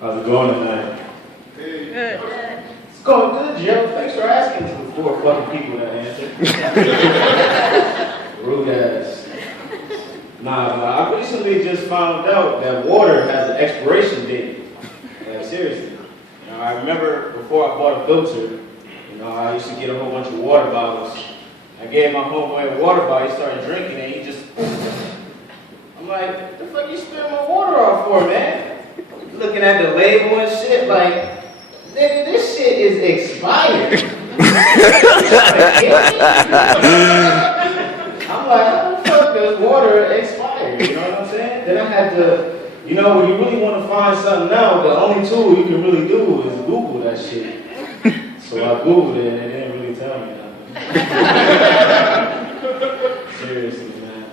How's it going tonight? Good. It's going good, Jeff. Thanks for asking to the 4 fucking people that answered. Rude ass. Nah, I recently just found out that water has an expiration date. Like, seriously. You know, I remember before I bought a filter, I used to get a whole bunch of water bottles. I gave my homeboy a water bottle, he started drinking it, he just... I'm like, the fuck you spilling my water off for, man? Looking at the label and shit, like, nigga, this shit is expired. I'm like, how the fuck does water expire? You know what I'm saying? Then I had to, when you really want to find something out, the only tool you can really do is Google that shit. So I Googled it and it didn't really tell me nothing. Seriously, man.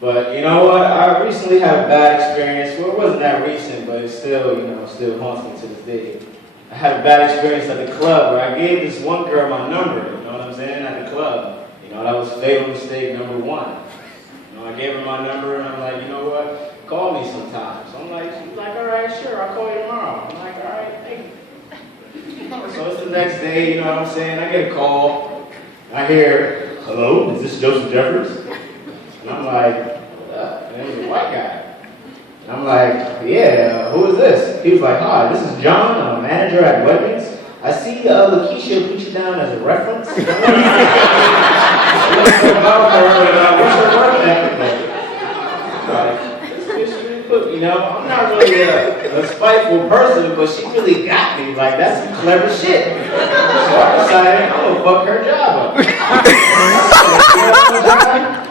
But you know what? I recently had a bad experience. Well, it wasn't that recent, but it still, still haunts me to this day. I had a bad experience at the club where I gave this one girl my number, you know what I'm saying, at the club. That was fatal mistake number 1. I gave her my number and I'm like, you know what? Call me sometime. So she's like, all right, sure, I'll call you tomorrow. I'm like, all right, thank you. So it's the next day, you know what I'm saying? I get a call. I hear, hello, is this JoeJeff? And I'm like, and it was a white guy. And I'm like, yeah, who is this? He was like, hi, this is John. I'm a manager at Wegmans. I see Lakeisha put you down as a reference. What's your work ethic? I'm not really a spiteful person, but she really got me. Like, that's some clever shit. So I decided I'm gonna fuck her job up.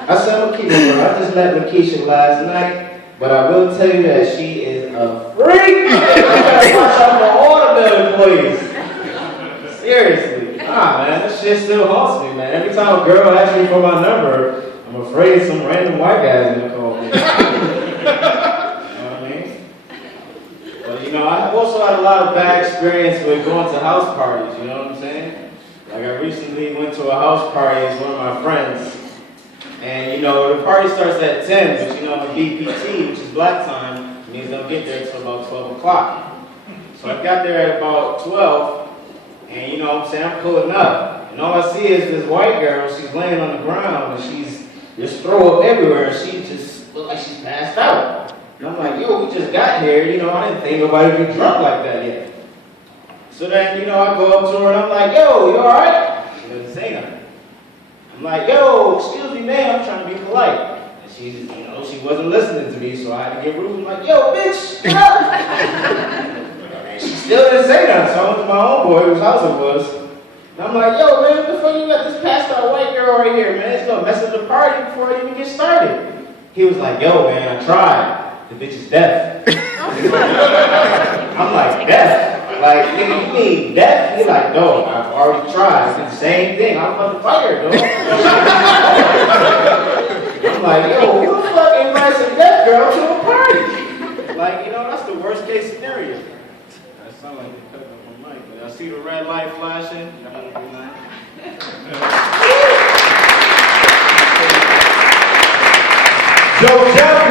I said, okay, bro, I just met Lakeisha last night, but I will tell you that she is a freak. You gotta watch out for all the other employees. Seriously. Nah, man, this shit still haunts me, man. Every time a girl asks me for my number, I'm afraid some random white guy's gonna call me. I've also had a lot of bad experience with going to house parties, you know what I'm saying? Like, I recently went to a house party with one of my friends, and the party starts at 10, but the BPT, which is black time, means they'll get there until about 12 o'clock. So I got there at about 12, and I'm pulling up, and all I see is this white girl, she's laying on the ground, and she's just throw up everywhere, and she just looks like she's passed out. And I'm like, yo, we just got here, I didn't think nobody would be drunk like that yet. So then, I go up to her and I'm like, yo, you alright? She doesn't say nothing. I'm like, yo, excuse me, man, I'm trying to be polite. And she's, she wasn't listening to me, so I had to get rude. I'm like, yo, bitch, get up! And she still didn't say nothing, so I went to my homeboy, whose house it was. And I'm like, yo, man, what the fuck you got this passed out white girl right here, man? It's gonna mess up the party before I even get started. He was like, yo, man, I tried. The bitch is deaf. I'm like, deaf? Like, nigga, you mean deaf? He's like, no, I've already tried. It's the same thing. I'm about to fight her, dog. I'm like, yo, who the fuck invites a deaf girl to a party? Like, that's the worst case scenario. That sounds like they cut up my mic, but I see the red light flashing. Y'all have a good night. JoeJeff.